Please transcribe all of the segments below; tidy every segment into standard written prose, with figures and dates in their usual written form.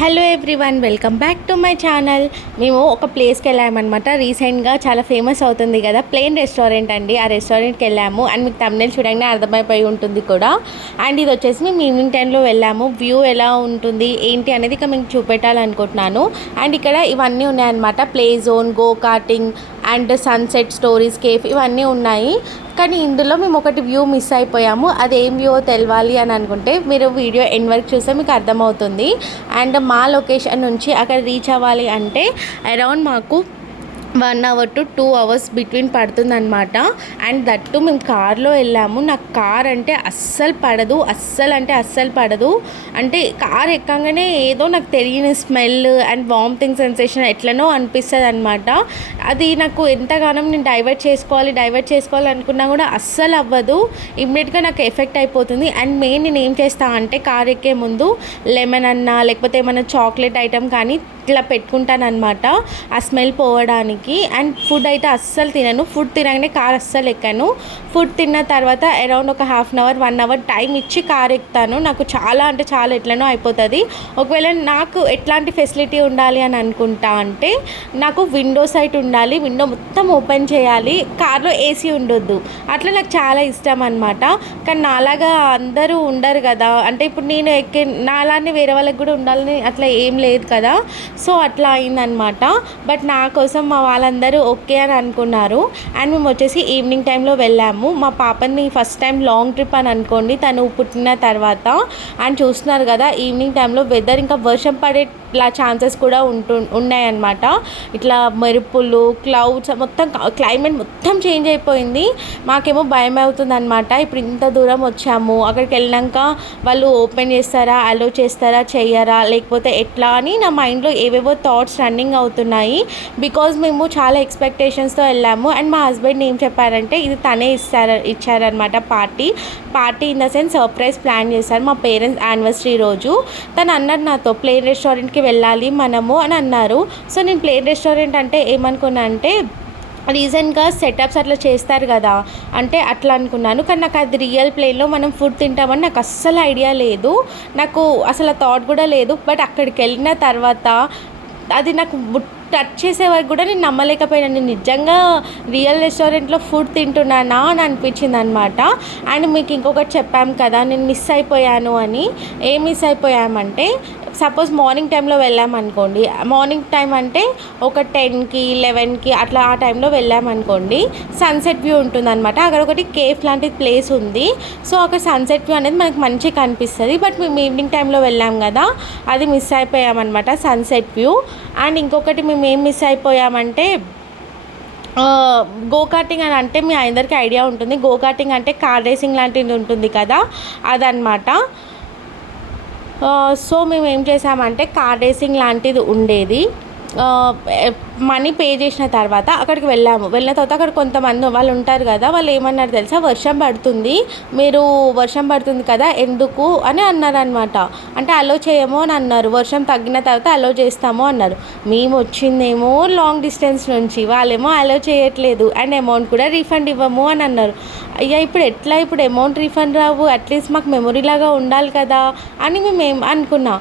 Hello everyone, welcome back to my channel. మేము ఒక ప్లేస్కి వెళ్ళామన్నమాట. రీసెంట్గా చాలా ఫేమస్ అవుతుంది కదా, ప్లేన్ రెస్టారెంట్ అండి. ఆ రెస్టారెంట్కి వెళ్ళాము అండ్ మీకు తమ్నెల్ చూడంగానే అర్థమైపోయి ఉంటుంది కూడా. అండ్ ఇది వచ్చేసి మేము ఈవినింగ్ టైంలో వెళ్ళాము. వ్యూ ఎలా ఉంటుంది ఏంటి అనేది ఇక మీకు చూపెట్టాలనుకుంటున్నాను. అండ్ ఇక్కడ ఇవన్నీ ఉన్నాయన్నమాట. Play zone, go karting and sunset stories cafe ఇవన్నీ ఉన్నాయి. కానీ ఇందులో మేము ఒకటి వ్యూ మిస్ అయిపోయాము. అది ఏం వ్యూ తెలవాలి అని అనుకుంటే మీరు వీడియో ఎండ్ వరకు చూస్తే మీకు అర్థమవుతుంది. అండ్ మా లొకేషన్ నుంచి అక్కడ రీచ్ అవ్వాలి అంటే అరౌండ్ మాకు 1 hour to 2 hours బిట్వీన్ పడుతుందన్నమాట. అండ్ దట్టు మేము కార్లో వెళ్ళాము. నాకు కార్ అంటే అస్సలు పడదు, అస్సలు పడదు. అంటే కార్ ఎక్కగానే ఏదో నాకు తెలియని స్మెల్ అండ్ వామిటింగ్ సెన్సేషన్ ఎట్లనో అనిపిస్తుంది అనమాట. అది నాకు ఎంతగానో నేను డైవర్ట్ చేసుకోవాలి అనుకున్నా కూడా అస్సలు అవ్వదు. ఇమ్మీడియట్గా నాకు ఎఫెక్ట్ అయిపోతుంది. అండ్ మెయిన్ నేను ఏం చేస్తా అంటే కార్ ఎక్కే ముందు లెమన్ అన్నా లేకపోతే ఏమైనా చాక్లెట్ ఐటమ్ కానీ ఇట్లా పెట్టుకుంటానమాట ఆ స్మెల్ పోవడానికి. అండ్ ఫుడ్ అయితే అస్సలు తినను. ఫుడ్ తినగానే కార్ అస్సలు ఎక్కాను. ఫుడ్ తిన్న తర్వాత అరౌండ్ ఒక 1/2 hour 1 hour టైం ఇచ్చి కార్ ఎక్కుతాను. నాకు చాలా అంటే చాలా ఎట్లనో అయిపోతుంది. ఒకవేళ నాకు ఎట్లాంటి ఫెసిలిటీ ఉండాలి అని అనుకుంటా అంటే నాకు విండో సైట్ ఉండాలి, విండో మొత్తం ఓపెన్ చేయాలి, కార్లో ఏసీ ఉండొద్దు. అట్లా నాకు చాలా ఇష్టం అనమాట. కానీ నాలాగా అందరూ ఉండరు కదా, అంటే ఇప్పుడు నేను ఎక్కే నాలానే వేరే వాళ్ళకి కూడా ఉండాలని అట్లా ఏం లేదు కదా. సో అట్లా అయిందనమాట. బట్ నా కోసం మా వాళ్ళందరూ ఓకే అని అనుకున్నారు. అండ్ మేము వచ్చేసి ఈవినింగ్ టైంలో వెళ్ళాము. మా పాపని ఫస్ట్ టైం లాంగ్ ట్రిప్ అని అనుకోండి, తను పుట్టిన తర్వాత. అండ్ చూస్తున్నారు కదా ఈవినింగ్ టైంలో వెదర్ ఇంకా వర్షం పడే ఇట్లా ఛాన్సెస్ కూడా ఉన్నాయన్నమాట. ఇట్లా మెరుపులు, క్లౌడ్స్, మొత్తం క్లైమేట్ మొత్తం చేంజ్ అయిపోయింది. మాకేమో భయం అవుతుంది అనమాట. ఇప్పుడు ఇంత దూరం వచ్చాము, అక్కడికి వెళ్ళినాక వాళ్ళు ఓపెన్ చేస్తారా, అలో చేస్తారా, చెయ్యరా, లేకపోతే ఎట్లా అని నా మైండ్లో ఏవేవో థాట్స్ రన్నింగ్ అవుతున్నాయి. బికాజ్ మేము చాలా ఎక్స్పెక్టేషన్స్తో వెళ్ళాము. అండ్ మా హస్బెండ్ ఏం చెప్పారంటే ఇది తనే ఇచ్చారనమాట party in the sense surprise plan చేశారు మా పేరెంట్స్ యానివర్సరీ రోజు. తను అన్నారు నాతో ప్లేన్ రెస్టారెంట్కి వెళ్ళాలి మనము అని అన్నారు. సో నేను ప్లేన్ రెస్టారెంట్ అంటే ఏమనుకున్నా అంటే రీసెంట్గా సెటప్స్ అట్లా చేస్తారు కదా, అంటే అట్లా అనుకున్నాను. కానీ నాకు అది రియల్ ప్లేన్లో మనం ఫుడ్ తింటామని నాకు అస్సలు ఐడియా లేదు, నాకు అసలు థాట్ కూడా లేదు. బట్ అక్కడికి వెళ్ళిన తర్వాత అది నాకు టచ్ చేసే వరకు కూడా నేను నమ్మలేకపోయాను. నేను నిజంగా రియల్ రెస్టారెంట్లో ఫుడ్ తింటున్నానా అని అనిపించింది అనమాట. అండ్ మీకు ఇంకొకటి చెప్పాము కదా నేను మిస్ అయిపోయాను అని. ఏం మిస్ అయిపోయామంటే సపోజ్ మార్నింగ్ టైంలో వెళ్ళామనుకోండి, మార్నింగ్ టైం అంటే ఒక 10కి 11కి అట్లా ఆ టైంలో వెళ్ళామనుకోండి, సన్సెట్ వ్యూ ఉంటుందన్నమాట. అక్కడ ఒకటి కేఫ్ లాంటి ప్లేస్ ఉంది. సో అక్కడ సన్సెట్ వ్యూ అనేది మనకు మంచిగా కనిపిస్తుంది. బట్ మేము ఈవినింగ్ టైంలో వెళ్ళాం కదా, అది మిస్ అయిపోయామన్నమాట, సన్సెట్ వ్యూ. అండ్ ఇంకొకటి మేము ఏం మిస్ అయిపోయామంటే గో కార్టింగ్ అని అంటే మీ అందరికీ ఐడియా ఉంటుంది. గో కార్టింగ్ అంటే కార్ రేసింగ్ లాంటిది ఉంటుంది కదా, అదనమాట. సో మేము ఏం చేసామంటే కార్ రేసింగ్ లాంటిది ఉండేది. మనీ పే చేసిన తర్వాత అక్కడికి వెళ్ళిన తర్వాత అక్కడ కొంతమంది వాళ్ళు ఉంటారు కదా, వాళ్ళు ఏమన్నారు తెలుసా, వర్షం పడుతుంది కదా ఎందుకు అని అన్నారనమాట. అంటే అలో చేయము అని అన్నారు. వర్షం తగ్గిన తర్వాత అలో చేస్తాము అన్నారు. మేము వచ్చిందేమో లాంగ్ డిస్టెన్స్ నుంచి, వాళ్ళేమో అలో చేయట్లేదు అండ్ అమౌంట్ కూడా రీఫండ్ ఇవ్వము అని అన్నారు. అయ్యా ఇప్పుడు అమౌంట్ రీఫండ్ రావు, అట్లీస్ట్ మాకు మెమొరీ లాగా ఉండాలి కదా అని మేము అనుకున్నాం.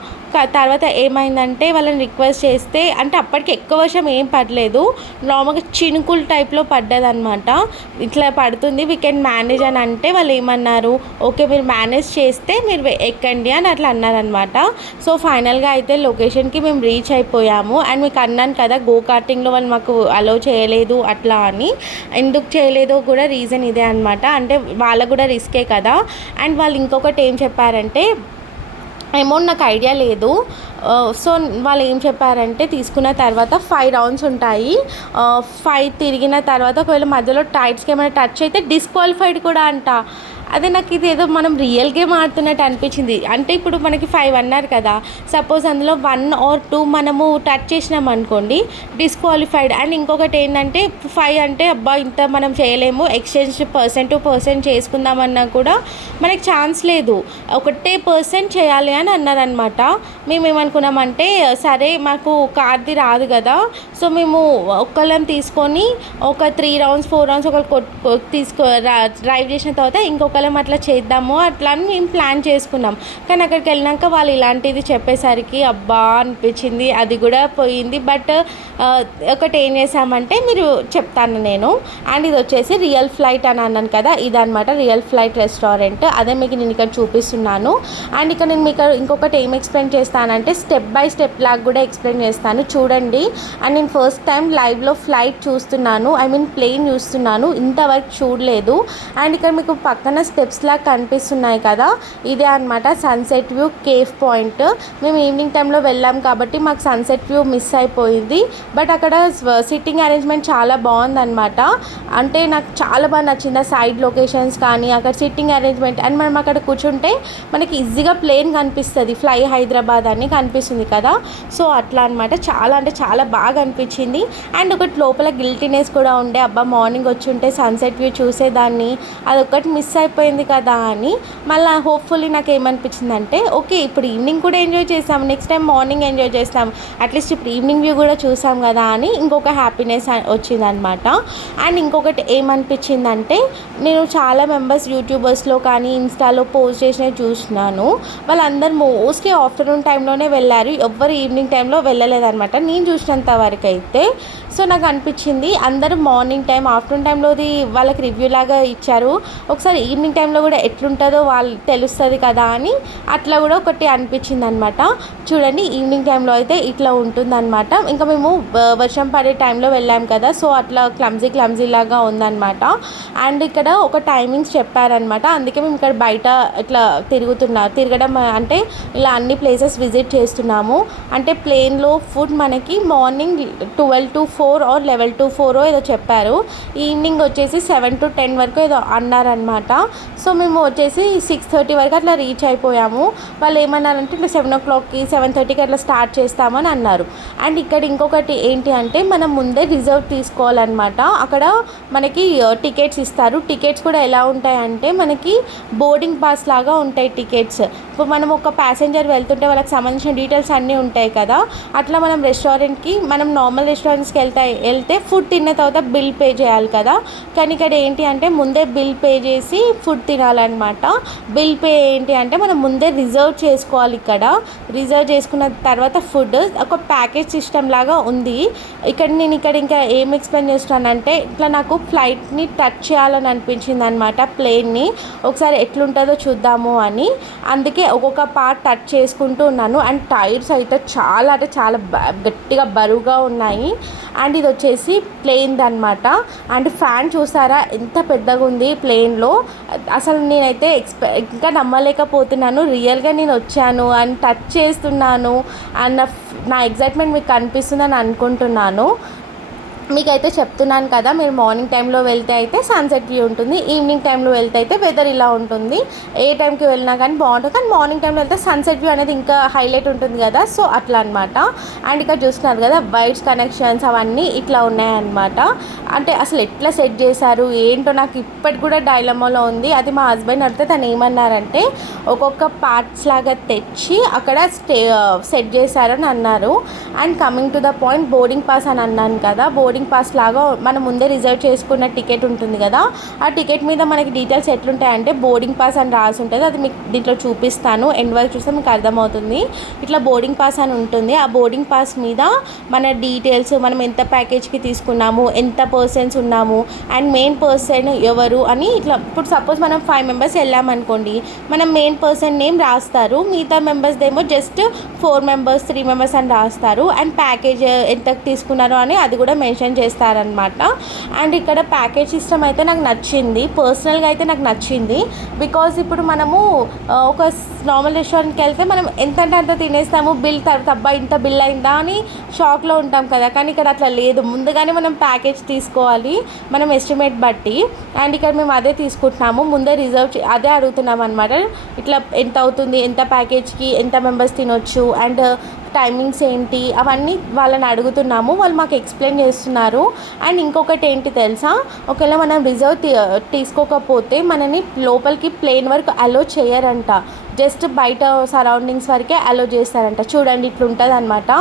తర్వాత ఏమైందంటే వాళ్ళని రిక్వెస్ట్ చేస్తే, అంటే అప్పటికి ఎక్కువ వర్షం ఏం పడలేదు, నార్మల్గా చినుకులు టైప్లో పడ్డదనమాట. ఇట్లా పడుతుంది, వీ కెన్ మేనేజ్ అని అంటే వాళ్ళు ఏమన్నారు, ఓకే మీరు మేనేజ్ చేస్తే మీరు ఎక్కండి అని అట్లా అన్నారనమాట. సో ఫైనల్గా అయితే లొకేషన్కి మేము రీచ్ అయిపోయాము. అండ్ మీకు అన్నాను కదా గో కార్టింగ్లో వాళ్ళు మాకు అలో చేయలేదు అట్లా అని. ఎందుకు చేయలేదో కూడా రీజన్ ఇదే అనమాట, అంటే వాళ్ళకు కూడా రిస్కే కదా. అండ్ వాళ్ళు ఇంకొకటి ఏం చెప్పారంటే అమౌంట్ నాకు ఐడియా లేదు. సో వాళ్ళు ఏం చెప్పారంటే తీసుకున్న తర్వాత 5 rounds ఉంటాయి. 5 తిరిగిన తర్వాత ఒకవేళ మధ్యలో టైట్స్కి ఏమైనా టచ్ అయితే డిస్క్వాలిఫైడ్ కూడా అంట. అదే నాకు ఇది ఏదో మనం రియల్ గేమ్ ఆడుతున్నట్టు అనిపించింది. అంటే ఇప్పుడు మనకి 5 అన్నారు కదా, సపోజ్ అందులో 1 or 2 మనము టచ్ చేసినాం అనుకోండి డిస్క్వాలిఫైడ్. అండ్ ఇంకొకటి ఏంటంటే 5 అంటే అబ్బా ఇంత మనం చేయలేము, ఎక్స్చేంజ్ పర్సన్ టు పర్సన్ చేసుకుందామన్నా కూడా మనకి ఛాన్స్ లేదు, ఒకటే పర్సన్ చేయాలి అని అన్నారనమాట. మేము ఏమనుకున్నామంటే సరే మాకు కార్ది రాదు కదా, సో మేము ఒక్కళ్ళని తీసుకొని ఒక 3 rounds 4 rounds ఒకళ్ళు డ్రైవ్ చేసిన తర్వాత ఇంకొకళ్ళ ఒక్కళ్ళం అట్లా చేద్దాము అట్లా అని మేము ప్లాన్ చేసుకున్నాం. కానీ అక్కడికి వెళ్ళినాక వాళ్ళు ఇలాంటిది చెప్పేసరికి అబ్బా అనిపించింది, అది కూడా పోయింది. బట్ ఒకటి ఏం చేసామంటే మీరు చెప్తాను నేను. అండ్ ఇది వచ్చేసి రియల్ ఫ్లైట్ అని అన్నాను కదా, ఇదనమాట రియల్ ఫ్లైట్ రెస్టారెంట్. అదే మీకు నేను ఇక్కడ చూపిస్తున్నాను. అండ్ ఇక్కడ నేను మీకు ఇంకొకటి ఏం ఎక్స్ప్లెయిన్ చేస్తానంటే స్టెప్ బై స్టెప్ లాగా కూడా ఎక్స్ప్లెయిన్ చేస్తాను చూడండి. అండ్ నేను ఫస్ట్ టైం లైవ్లో ఫ్లైట్ చూస్తున్నాను, ఐ మీన్ ప్లేన్ చూస్తున్నాను, ఇంతవరకు చూడలేదు. అండ్ ఇక్కడ మీకు పక్కన స్టెప్స్ లాగా కనిపిస్తున్నాయి కదా, ఇదే అనమాట సన్సెట్ వ్యూ కేఫ్ పాయింట్. మేము ఈవినింగ్ టైంలో వెళ్ళాం కాబట్టి మాకు సన్సెట్ వ్యూ మిస్ అయిపోయింది. బట్ అక్కడ సిట్టింగ్ అరేంజ్మెంట్ చాలా బాగుందన్నమాట. అంటే నాకు చాలా బాగా నచ్చింది ఆ సైడ్ లొకేషన్స్ కానీ అక్కడ సిట్టింగ్ అరేంజ్మెంట్. అండ్ మనం అక్కడ కూర్చుంటే మనకి ఈజీగా ప్లేన్ కనిపిస్తుంది, ఫ్లై హైదరాబాద్ అని కనిపిస్తుంది కదా. సో అట్లా అనమాట, చాలా అంటే చాలా బాగా అనిపించింది. అండ్ ఒకటి లోపల గిల్టీనెస్ కూడా ఉండే, అబ్బా మార్నింగ్ వచ్చి ఉంటే సన్సెట్ వ్యూ చూసేదాన్ని, అదొకటి మిస్ అయిపోయింది కదా అని. మళ్ళీ హోప్ఫుల్లీ నాకు ఏమనిపించిందంటే ఓకే ఇప్పుడు ఈవినింగ్ కూడా ఎంజాయ్ చేస్తాం, నెక్స్ట్ టైం మార్నింగ్ ఎంజాయ్ చేస్తాం, అట్లీస్ట్ ఇప్పుడు ఈవినింగ్ వ్యూ కూడా చూసాం కదా అని ఇంకొక హ్యాపీనెస్ వచ్చిందనమాట. అండ్ ఇంకొకటి ఏమనిపించిందంటే నేను చాలా మెంబర్స్ యూట్యూబర్స్లో కానీ ఇన్స్టాలో పోస్ట్ చేసినవి చూసినాను, వాళ్ళందరూ మోస్ట్లీ ఆఫ్టర్నూన్ టైంలోనే వెళ్ళారు, ఎవ్వరు ఈవినింగ్ టైంలో వెళ్ళలేదన్నమాట నేను చూసినంత వరకు అయితే. సో నాకు అనిపించింది అందరూ మార్నింగ్ టైం ఆఫ్టర్నూన్ టైంలోది వాళ్ళకి రివ్యూ లాగా ఇచ్చారు, ఒకసారి ఈవినింగ్ టైంలో కూడా ఎట్లుంటుందో వాళ్ళు తెలుస్తుంది కదా అని అట్లా కూడా ఒకటి అనిపించింది అనమాట. చూడండి ఈవినింగ్ టైంలో అయితే ఇట్లా ఉంటుందన్నమాట. ఇంకా మేము వర్షం పడే టైంలో వెళ్ళాం కదా, సో అట్లా క్లమ్జీ లాగా ఉందన్నమాట. అండ్ ఇక్కడ ఒక టైమింగ్స్ చెప్పారనమాట, అందుకే మేము ఇక్కడ బయట ఇట్లా తిరగడం అంటే ఇలా అన్ని ప్లేసెస్ విజిట్ చేస్తున్నాము. అంటే ప్లేన్లో ఫుడ్ మనకి మార్నింగ్ 12 to 4 or 11 to 4 ఏదో చెప్పారు, ఈవినింగ్ వచ్చేసి 7 to 10 వరకు ఏదో అన్నారనమాట. సో మేము వచ్చేసి 6:30 వరకు అట్లా రీచ్ అయిపోయాము. వాళ్ళు ఏమన్నారంటే ఇట్లా 7 o'clockకి 7:30కి అట్లా స్టార్ట్ చేస్తామని అన్నారు. అండ్ ఇక్కడ ఇంకొకటి ఏంటి అంటే మనం ముందే రిజర్వ్ తీసుకోవాలన్నమాట. అక్కడ మనకి టికెట్స్ ఇస్తారు. టికెట్స్ కూడా ఎలా ఉంటాయంటే మనకి బోర్డింగ్ పాస్ లాగా ఉంటాయి టికెట్స్. ఇప్పుడు మనం ఒక ప్యాసింజర్ వెళ్తుంటే వాళ్ళకి సంబంధించిన డీటెయిల్స్ అన్నీ ఉంటాయి కదా, అట్లా మనం రెస్టారెంట్కి మనం నార్మల్ రెస్టారెంట్స్కి వెళ్తే ఫుడ్ తిన్న తర్వాత బిల్ పే చేయాలి కదా, కానీ ఇక్కడ ఏంటి అంటే ముందే బిల్ పే చేసి ఫుడ్ తినాలన్నమాట. బిల్ పే ఏంటి అంటే మనం ముందే రిజర్వ్ చేసుకోవాలి. ఇక్కడ రిజర్వ్ చేసుకున్న తర్వాత ఫుడ్ ఒక ప్యాకేజ్ సిస్టమ్ లాగా ఉంది. నేను ఇంకా ఏం ఎక్స్ప్లెయిన్ చేస్తున్నానంటే ఇట్లా నాకు ఫ్లైట్ని టచ్ చేయాలని అనిపించింది అనమాట, ప్లేన్ని ఒకసారి ఎట్లుంటుందో చూద్దాము అని. అందుకే ఒక్కొక్క పార్ట్ టచ్ చేసుకుంటూ ఉన్నాను. అండ్ టైర్స్ అయితే చాలా అంటే చాలా గట్టిగా బరువుగా ఉన్నాయి. అండ్ ఇది వచ్చేసి ప్లేన్ది అనమాట. అండ్ ఫ్యాన్ చూసారా ఎంత పెద్దగా ఉంది ప్లేన్లో, అసలు నేనైతే ఇంకా నమ్మలేకపోతున్నాను, రియల్గా నేను వచ్చాను అండ్ టచ్ చేస్తున్నాను అన్న నా ఎగ్జైట్మెంట్ మీకు కనిపిస్తుందని అనుకుంటున్నాను. మీకైతే చెప్తున్నాను కదా, మీరు మార్నింగ్ టైంలో వెళ్తే అయితే సన్సెట్ వ్యూ ఉంటుంది, ఈవినింగ్ టైంలో వెళ్తే అయితే వెదర్ ఇలా ఉంటుంది. ఏ టైంకి వెళ్ళినా కానీ బాగుంటుంది, కానీ మార్నింగ్ టైంలో వెళ్తే సన్సెట్ వ్యూ అనేది ఇంకా హైలైట్ ఉంటుంది కదా, సో అట్లా అనమాట. అండ్ ఇక్కడ చూస్తున్నారు కదా వైర్స్ కనెక్షన్స్ అవన్నీ ఇట్లా ఉన్నాయన్నమాట. అంటే అసలు ఎట్లా సెట్ చేశారు ఏంటో నాకు ఇప్పటికి కూడా డైలమాలో ఉంది. అది మా హస్బెండ్ అడిగితే తను ఏమన్నారంటే ఒక్కొక్క పార్ట్స్ లాగా తెచ్చి అక్కడ సెట్ చేశారని అన్నారు. And coming to the point, boarding pass అని అన్నాను కదా, బోర్డింగ్ పాస్ లాగా మనం ముందే రిజర్వ్ చేసుకున్న టికెట్ ఉంటుంది కదా, ఆ టికెట్ మీద మనకి డీటెయిల్స్ ఎట్లుంటాయంటే బోర్డింగ్ పాస్ అని రాసి ఉంటుంది. అది మీకు దీంట్లో చూపిస్తాను, ఎండ్ వరకు చూస్తే మీకు అర్థమవుతుంది. ఇట్లా బోర్డింగ్ పాస్ అని ఉంటుంది. ఆ బోర్డింగ్ పాస్ మీద మన డీటెయిల్స్, మనం ఎంత ప్యాకేజ్కి తీసుకున్నాము, ఎంత పర్సన్స్ ఉన్నాము, అండ్ మెయిన్ పర్సన్ ఎవరు అని ఇట్లా. ఇప్పుడు సపోజ్ మనం 5 members వెళ్ళామనుకోండి, మనం మెయిన్ పర్సన్ నేమ్ రాస్తారు, మిగతా మెంబర్స్దేమో జస్ట్ 4 members 3 members అని రాస్తారు. అండ్ ప్యాకేజ్ ఎంత తీసుకున్నారో అని అది కూడా మెన్షన్ చేస్తారనమాట. అండ్ ఇక్కడ ప్యాకేజ్ సిస్టమ్ అయితే నాకు నచ్చింది, పర్సనల్గా అయితే నాకు నచ్చింది. బికాజ్ ఇప్పుడు మనము ఒక నార్మల్ రెస్టారెంట్కి వెళ్తే మనం ఎంత అంటే అంత తినేస్తాము, బిల్ తర్వాత అబ్బా ఇంత బిల్ అయిందా అని షాక్లో ఉంటాం కదా, కానీ ఇక్కడ అట్లా లేదు, ముందుగానే మనం ప్యాకేజ్ తీసుకోవాలి మనం ఎస్టిమేట్ బట్టి. అండ్ ఇక్కడ మేము అదే తీసుకుంటున్నాము, ముందే రిజర్వ్ అదే అడుగుతున్నాం అనమాట. ఇట్లా ఎంత అవుతుంది, ఎంత ప్యాకేజ్కి ఎంత మెంబర్స్ తినొచ్చు, అండ్ టైమింగ్స్ ఏంటి అవన్నీ వాళ్ళని అడుగుతున్నాము, వాళ్ళు మాకు ఎక్స్ప్లెయిన్ చేస్తున్నారు. అండ్ ఇంకొకటి ఏంటి తెలుసా, ఒకవేళ మనం రిజర్వ్ తీసుకోకపోతే మనని లోపలికి ప్లేన్ వరకు అలో చేయరంట. జస్ట్ బయట సరౌండింగ్స్ వరకే అలో చేస్తారంట. చూడండి ఇట్లా ఉంటుంది అనమాట.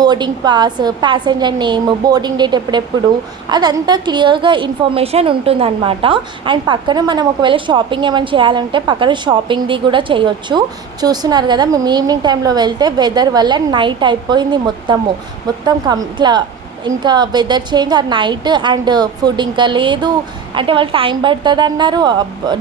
Boarding pass, passenger name, boarding date ఎప్పుడెప్పుడు, అదంతా క్లియర్గా ఇన్ఫర్మేషన్ ఉంటుందన్నమాట. అండ్ పక్కన మనం ఒకవేళ షాపింగ్ ఏమైనా చేయాలంటే పక్కన షాపింగ్ది కూడా చేయొచ్చు. చూస్తున్నారు కదా, మేము ఈవినింగ్ టైంలో వెళ్తే వెదర్ వల్ల నైట్ అయిపోయింది మొత్తం ఇట్లా ఇంకా వెదర్ చేంజ్ ఆ నైట్, అండ్ ఫుడ్ ఇంకా లేదు. అంటే వాళ్ళు టైం పడుతుంది అన్నారు,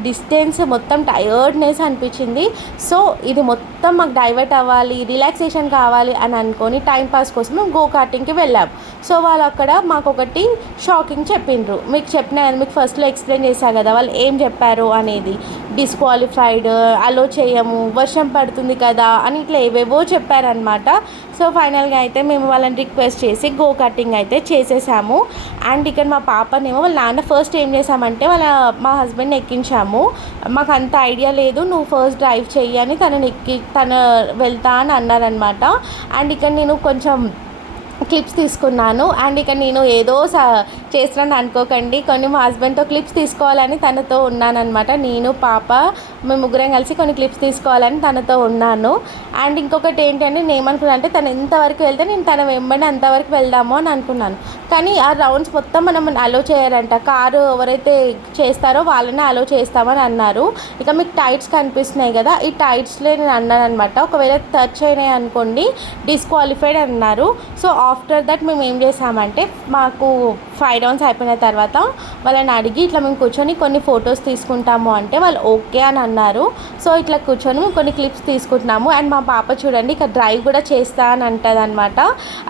డిస్టెన్స్ మొత్తం టయర్డ్నెస్ అనిపించింది. సో ఇది మొత్తం మాకు డైవర్ట్ అవ్వాలి, రిలాక్సేషన్ కావాలి అని అనుకొని టైంపాస్ కోసం మేము గో కార్టింగ్కి వెళ్ళాం. సో వాళ్ళు అక్కడ మాకు ఒకటి షాకింగ్ చెప్పిండ్రు. మీకు ఫస్ట్లో ఎక్స్ప్లెయిన్ చేశాను కదా వాళ్ళు ఏం చెప్పారు అనేది. డిస్క్వాలిఫైడ్, అలో చేయము, వర్షం పడుతుంది కదా అని ఇట్లా ఏవేవో చెప్పారనమాట. సో ఫైనల్గా అయితే మేము వాళ్ళని రిక్వెస్ట్ చేసి గో కార్టింగ్ అయితే చేసేసాము. అండ్ ఇక్కడ మా పాపనేమో వాళ్ళ నాన్న ఫస్ట్ ఏం చేసామంటే మా హస్బెండ్ని ఎక్కించాము. మాకు అంత ఐడియా లేదు, నువ్వు ఫస్ట్ డ్రైవ్ చెయ్యి అని తను వెళ్తా అని అన్నారనమాట. అండ్ ఇక్కడ నేను కొంచెం క్లిప్స్ తీసుకున్నాను. అండ్ ఇక నేను ఏదో చేస్తున్నాను అనుకోకండి, కొన్ని మా హస్బెండ్తో క్లిప్స్ తీసుకోవాలని తనతో ఉన్నానన్నమాట. నేను పాప మేము ముగ్గురం కలిసి కొన్ని క్లిప్స్ తీసుకోవాలని తనతో ఉన్నాను. అండ్ ఇంకొకటి ఏంటంటే నేను ఏమనుకున్నాను అంటే తను ఎంతవరకు వెళ్తే నేను తన వెంబడి అంతవరకు వెళ్దాము అని అనుకున్నాను. కానీ ఆ రౌండ్స్ మొత్తం మనం అలో చేయరంట, కారు ఎవరైతే చేస్తారో వాళ్ళని అలో చేస్తామని అన్నారు. ఇక మీకు టైట్స్ కనిపిస్తున్నాయి కదా, ఈ టైట్స్లో నేను అన్నాను అనమాట, ఒకవేళ టచ్ అయినాయి అనుకోండి డిస్క్వాలిఫైడ్ అన్నారు. సో ఆఫ్టర్ దట్ మేము ఏం చేసామంటే మాకు 5 రౌండ్స్ అయిపోయిన తర్వాత వాళ్ళని అడిగి ఇట్లా మేము కూర్చొని కొన్ని ఫొటోస్ తీసుకుంటాము అంటే వాళ్ళు ఓకే అని అన్నారు. సో ఇట్లా కూర్చొని మేము కొన్ని క్లిప్స్ తీసుకుంటున్నాము. అండ్ మా పాప చూడండి ఇక డ్రైవ్ కూడా చేస్తా అని అంటుంది అనమాట.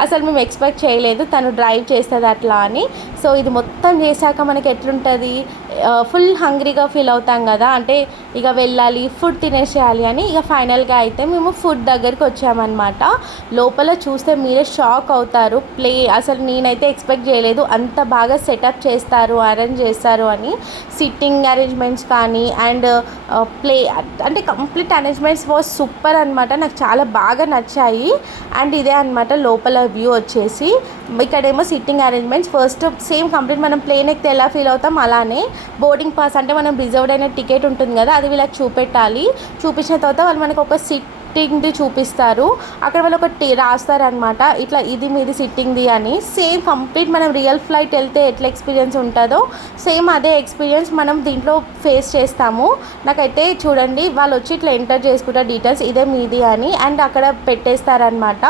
అసలు మేము ఎక్స్పెక్ట్ చేయలేదు తను డ్రైవ్ చేస్తుంది అట్లా అని. సో ఇది మొత్తం చేశాక మనకి ఎట్లుంటుంది, ఫుల్ హంగ్రీగా ఫీల్ అవుతాం కదా, అంటే ఇక వెళ్ళాలి ఫుడ్ తినేసేయాలి అని. ఇక ఫైనల్గా అయితే మేము ఫుడ్ దగ్గరికి వచ్చామన్నమాట. లోపల చూస్తే మీరే షాక్ అవుతారు. అసలు నేనైతే ఎక్స్పెక్ట్ చేయలేదు అంత బాగా సెటప్ చేస్తారు, అరేంజ్ చేస్తారు అని. సిట్టింగ్ అరేంజ్మెంట్స్ కానీ అండ్ అంటే కంప్లీట్ అరేంజ్మెంట్స్ వాజ్ సూపర్ అనమాట. నాకు చాలా బాగా నచ్చాయి. అండ్ ఇదే అనమాట లోపల వ్యూ వచ్చేసి. ఇక్కడేమో sitting arrangements first same complete మనం ప్లేన్ ఎక్కితే ఎలా ఫీల్ అవుతాం అలానే. బోర్డింగ్ పాస్ అంటే మనం రిజర్వ్డ్ అయిన టికెట్ ఉంటుంది కదా, అది వీళ్ళకి చూపెట్టాలి. చూపించిన తర్వాత వాళ్ళు మనకు ఒక సిట్టింగ్ది చూపిస్తారు. అక్కడ వాళ్ళు ఒకటి రాస్తారనమాట, ఇట్లా ఇది మీది సిట్టింగ్ది అని. సేమ్ కంప్లీట్ మనం రియల్ ఫ్లైట్ వెళ్తే ఎట్లా ఎక్స్పీరియన్స్ ఉంటుందో సేమ్ అదే ఎక్స్పీరియన్స్ మనం దీంట్లో ఫేస్ చేస్తాము. నాకైతే చూడండి వాళ్ళు వచ్చి ఇట్లా ఎంటర్ చేసుకుంటారు డీటెయిల్స్, ఇదే మీది అని. అండ్ అక్కడ పెట్టేస్తారనమాట,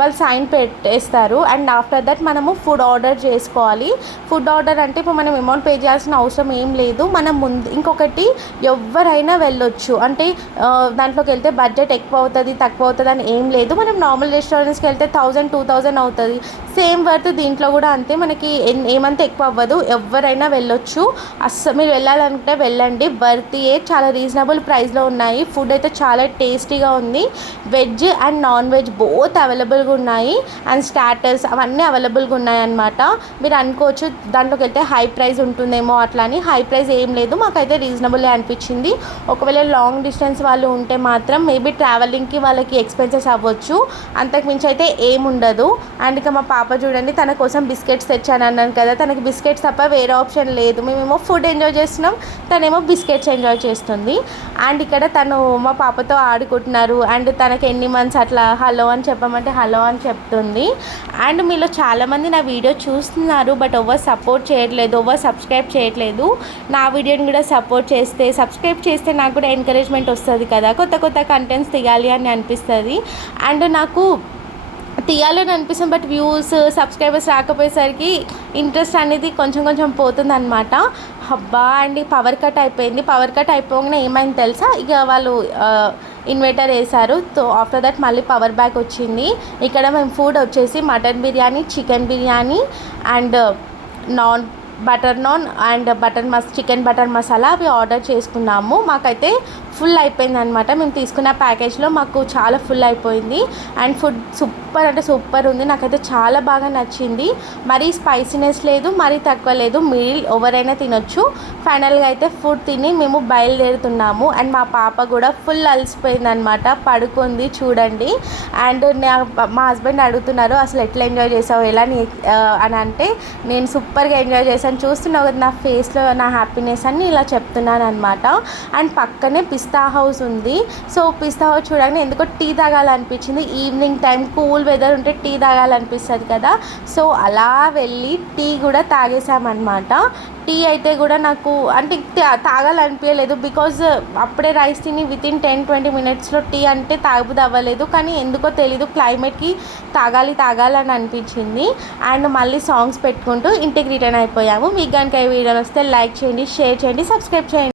వాళ్ళు సైన్ పెట్టేస్తారు. అండ్ ఆఫ్టర్ దట్ మనము ఫుడ్ ఆర్డర్ చేసుకోవాలి. ఫుడ్ ఆర్డర్ అంటే ఇప్పుడు మనం అమౌంట్ పే చేయాల్సిన అవసరం ఏం లేదు. మనం ముందు ఇంకొకటి ఎవరైనా వెళ్ళొచ్చు, అంటే దాంట్లోకి వెళ్తే బడ్జెట్ ఎక్కువ అవుతుంది తక్కువ అవుతుంది అని ఏం లేదు. మనం నార్మల్ రెస్టారెంట్స్కి వెళ్తే 1000-2000 అవుతుంది, సేమ్ వర్త్ దీంట్లో కూడా అంతే. మనకి ఏమంత ఎక్కువ అవ్వదు, ఎవరైనా వెళ్ళొచ్చు. అస్సలు మీరు వెళ్ళాలనుకుంటే వెళ్ళండి, వర్తియే. చాలా రీజనబుల్ ప్రైస్లో ఉన్నాయి. ఫుడ్ అయితే చాలా టేస్టీగా ఉంది. Veg and non veg both అవైలబుల్గా ఉన్నాయి. అండ్ స్టార్టర్స్ అవన్నీ అవైలబుల్గా ఉన్నాయన్నమాట. మీరు అనుకోవచ్చు దాంట్లోకి వెళ్తే హై ప్రైస్ ఉంటుందేమో అట్లా అని. హై ప్రైస్ ఏం లేదు, మాకైతే రీజనబుల్ అనిపించింది. ఒకవేళ లాంగ్ డిస్టెన్స్ వాళ్ళు ఉంటే మాత్రం మేబీ ట్రావెలింగ్కి వాళ్ళకి ఎక్స్పెన్సెస్ అవ్వచ్చు, అంతకు మించి అయితే ఏముండదు. అండ్ ఇక మా పాప చూడండి తన కోసం బిస్కెట్స్ తెచ్చాను అన్నాను కదా, తనకి బిస్కెట్స్ తప్ప వేరే ఆప్షన్ లేదు. మేమేమో ఫుడ్ ఎంజాయ్ చేస్తున్నాం, తనేమో బిస్కెట్స్ ఎంజాయ్ చేస్తుంది. అండ్ ఇక్కడ తను మా పాపతో ఆడుకుంటున్నారు. అండ్ తనకి ఎన్ని మంత్స్ అట్లా హలో అని చెప్పమంటే హలో అని చెప్తుంది. అండ్ మీలో చాలామంది నా వీడియో చూస్తున్నారు, బట్ ఎవరు సపోర్ట్ చేయట్లేదు, ఎవరు సబ్స్క్రైబ్ చేయట్లేదు. నా వీడియోని కూడా సబ్స్క్రైబ్ చేస్తే నాకు కూడా ఎంకరేజ్మెంట్ వస్తుంది కదా, కొత్త కొత్త కంటెంట్స్ తీయాలి అని అనిపిస్తుంది. అండ్ నాకు తీయాలని అనిపిస్తుంది, బట్ వ్యూస్ సబ్స్క్రైబర్స్ రాకపోయేసరికి ఇంట్రెస్ట్ అనేది కొంచెం పోతుందన్నమాట. అబ్బా అండి పవర్ కట్ అయిపోయింది. పవర్ కట్ అయిపోగానే ఏమైంది తెలుసా, ఇక వాళ్ళు ఇన్వర్టర్ వేశారు. సో ఆఫ్టర్ దట్ మళ్ళీ పవర్ బ్యాక్ వచ్చింది. ఇక్కడ మేము ఫుడ్ వచ్చేసి mutton biryani, chicken biryani and butter non and chicken butter masala అవి ఆర్డర్ చేసుకున్నాము. మాకైతే ఫుల్ అయిపోయింది అనమాట. మేము తీసుకున్న ప్యాకేజ్లో మాకు చాలా ఫుల్ అయిపోయింది. అండ్ ఫుడ్ సూపర్ అంటే సూపర్ ఉంది, నాకైతే చాలా బాగా నచ్చింది. మరీ స్పైసీనెస్ లేదు, మరీ తక్కువ లేదు, మిడిల్ ఎవరైనా తినొచ్చు. ఫైనల్గా అయితే ఫుడ్ తిని మేము బయలుదేరుతున్నాము. అండ్ మా పాప కూడా ఫుల్ అలసిపోయింది అనమాట, పడుకుంది చూడండి. అండ్ మా హస్బెండ్ అడుగుతున్నారు అసలు ఎట్లా ఎంజాయ్ చేసావు ఎలా అని అంటే నేను సూపర్గా ఎంజాయ్ చేశాను హ్యాపీనెస్ అని చూస్తున్నావు కదా నా ఫేస్లో నా హ్యాపీనెస్ అని ఇలా చెప్తున్నాను అనమాట. అండ్ పక్కనే పిస్తా హౌస్ ఉంది. సో పిస్తా హౌస్ చూడగానే ఎందుకో టీ తాగాలనిపించింది. ఈవినింగ్ టైం కూల్ వెదర్ ఉంటే టీ తాగాలనిపిస్తుంది కదా. సో అలా వెళ్ళి టీ కూడా తాగేసామన్నమాట. టీ అయితే కూడా నాకు అంటే తాగాలనిపించలేదు, బికాజ్ అప్పుడే రైస్ తిని వితిన్ 10-20 మినిట్స్లో టీ అంటే తాగబుద్ధి అవ్వలేదు. కానీ ఎందుకో తెలీదు, క్లైమేట్కి తాగాలని అనిపించింది. అండ్ మళ్ళీ సాంగ్స్ పెట్టుకుంటూ ఇంటికి రిటర్న్ అయిపోయాము. మీకు కనుక ఈ వీడియో వస్తే లైక్ చేయండి, షేర్ చేయండి, సబ్స్క్రైబ్ చేయండి.